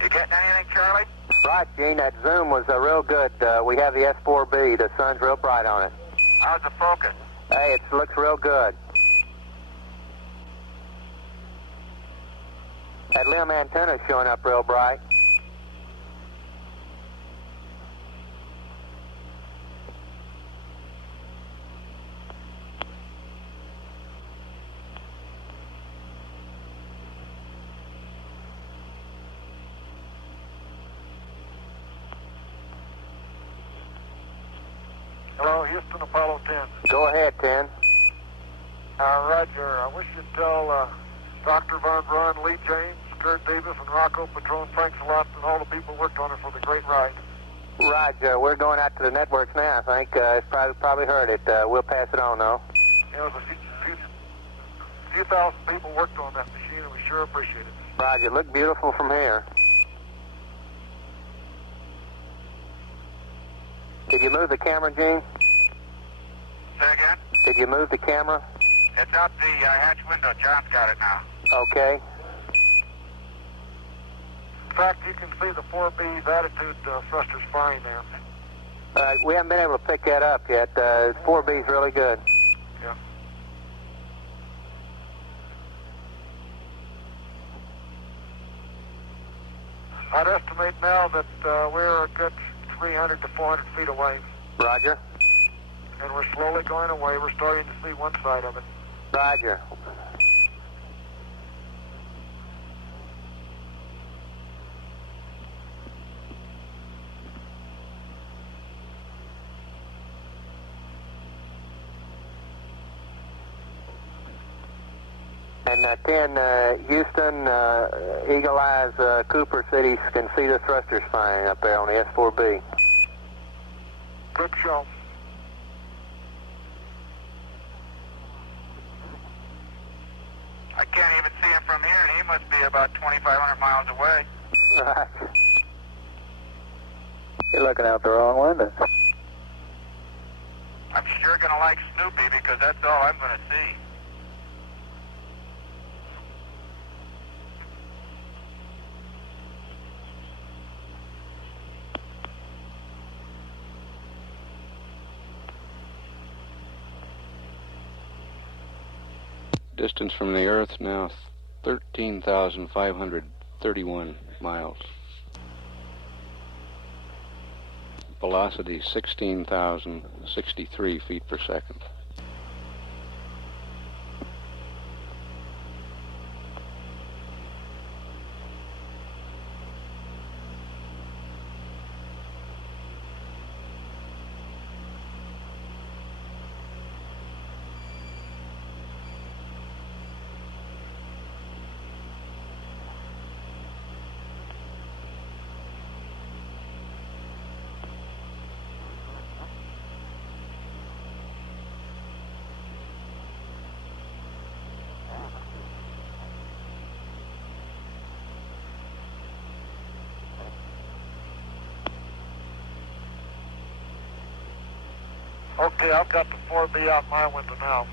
You getting anything, Charlie? Right, Gene, that zoom was real good. We have the S4B. The sun's real bright on it. How's the focus? Hey, it looks real good. That LM antenna's showing up real bright. Hello, Houston, Apollo 10. Go ahead, 10. Roger. I wish you'd tell Dr. Von Braun, Lee James, Kurt Davis, and Rocco Patron, thanks a lot, and all the people who worked on it for the great ride. Roger. We're going out to the networks now, I think. It's probably heard it. We'll pass it on, though. It was a A few thousand people worked on that machine, and we sure appreciate it. Roger. Look beautiful from here. Did you move the camera, Gene? Say again? Did you move the camera? It's out the hatch window. John's got it now. Okay. In fact, you can see the 4B's attitude thrusters firing there. We haven't been able to pick that up yet. 4B's really good. Yeah. I'd estimate now that we're a good 300 to 400 feet away. Roger. And we're slowly going away. We're starting to see one side of it. Roger. And 10, Houston, Eagle Eyes, Cooper Cities can see the thrusters firing up there on the S4B. Good show. I can't even see him from here, and he must be about 2,500 miles away. Right. You're looking out the wrong window. I'm sure going to like Snoopy because that's all I'm going to see. Distance from the Earth now 13,531 miles. Velocity 16,063 feet per second. Okay, I've got the 4B out my window now.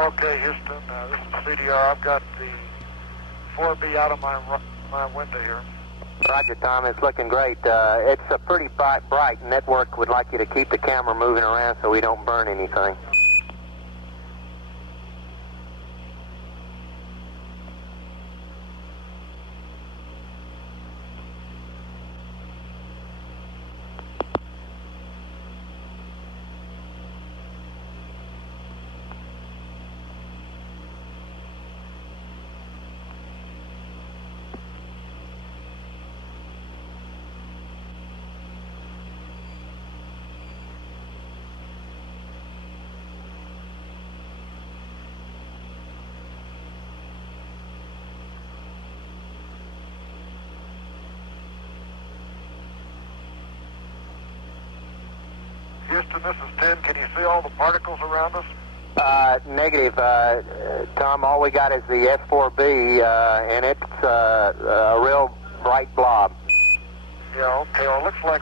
Okay, Houston, this is CDR. I've got the 4B out of my window here. Roger, Tom. It's looking great. It's a pretty bright. Network would like you to keep the camera moving around so we don't burn anything. Houston, this is 10. Can you see all the particles around us? Negative, Tom. All we got is the S4B, and it's a real bright blob. Yeah, okay. Well, it looks like...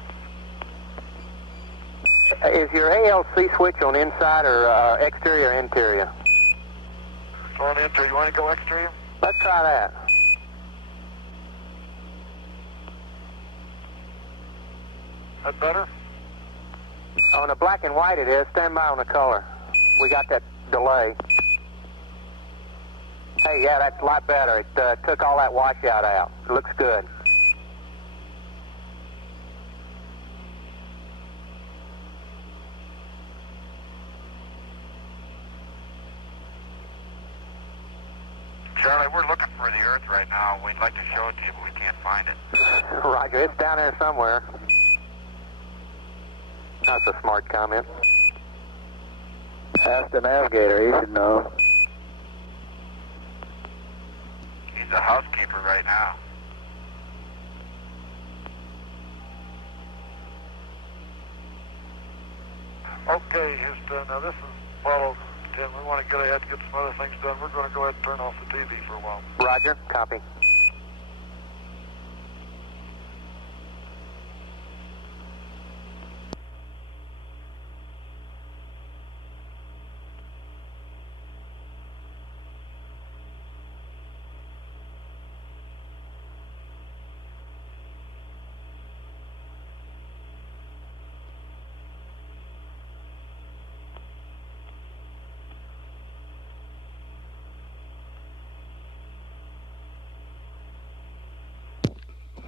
Is your ALC switch on inside or exterior or interior? It's on interior. You want to go exterior? Let's try that. That better? On the black and white it is. Stand by on the color. We got that delay. Hey, yeah, that's a lot better. It took all that washout out. It looks good. Charlie, we're looking for the Earth right now. We'd like to show it to you, but we can't find it. Roger, it's down there somewhere. That's a smart comment. Ask the navigator, he should know. He's the housekeeper right now. Okay, Houston, now this is Apollo 10. We want to get ahead and get some other things done. We're going to go ahead and turn off the TV for a while. Roger, copy.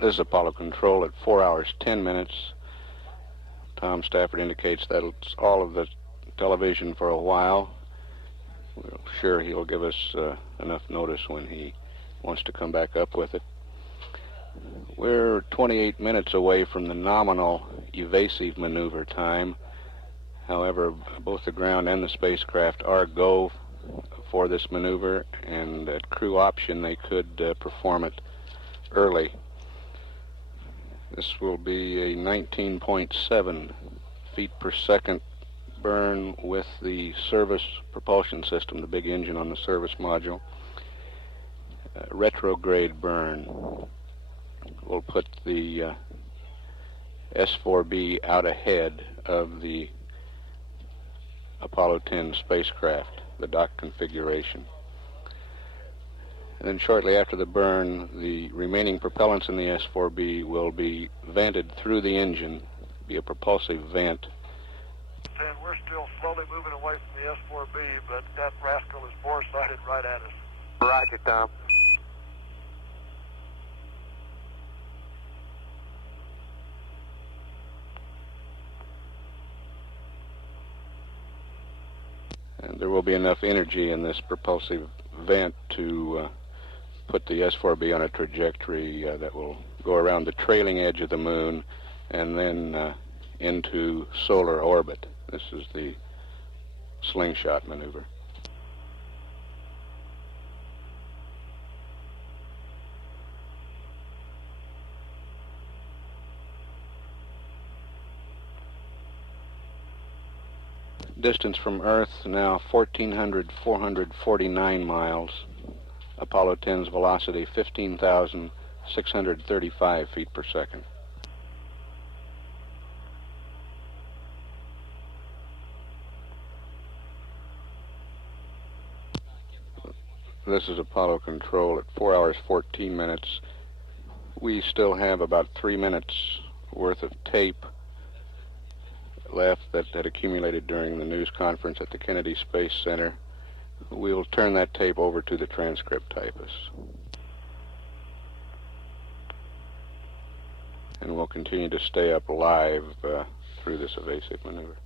This is Apollo Control at 4 hours, 10 minutes. Tom Stafford indicates that it's all of the television for a while. We're sure he'll give us enough notice when he wants to come back up with it. We're 28 minutes away from the nominal evasive maneuver time. However, both the ground and the spacecraft are go for this maneuver, and at crew option they could perform it early. This will be a 19.7 feet per second burn with the service propulsion system, the big engine on the service module. Retrograde burn will put the S4B out ahead of the Apollo 10 spacecraft, the dock configuration. And then shortly after the burn, the remaining propellants in the S4B will be vented through the engine, be a propulsive vent. And we're still slowly moving away from the S4B, but that rascal is foresighted right at us. Roger, Tom. And there will be enough energy in this propulsive vent to put the S4B on a trajectory that will go around the trailing edge of the moon and then into solar orbit. This is the slingshot maneuver. Distance from Earth now 1,449 miles. Apollo 10's velocity 15,635 feet per second. This is Apollo Control at 4 hours 14 minutes. We still have about 3 minutes worth of tape left that had accumulated during the news conference at the Kennedy Space Center. We'll turn that tape over to the transcript typist. And we'll continue to stay up live through this evasive maneuver.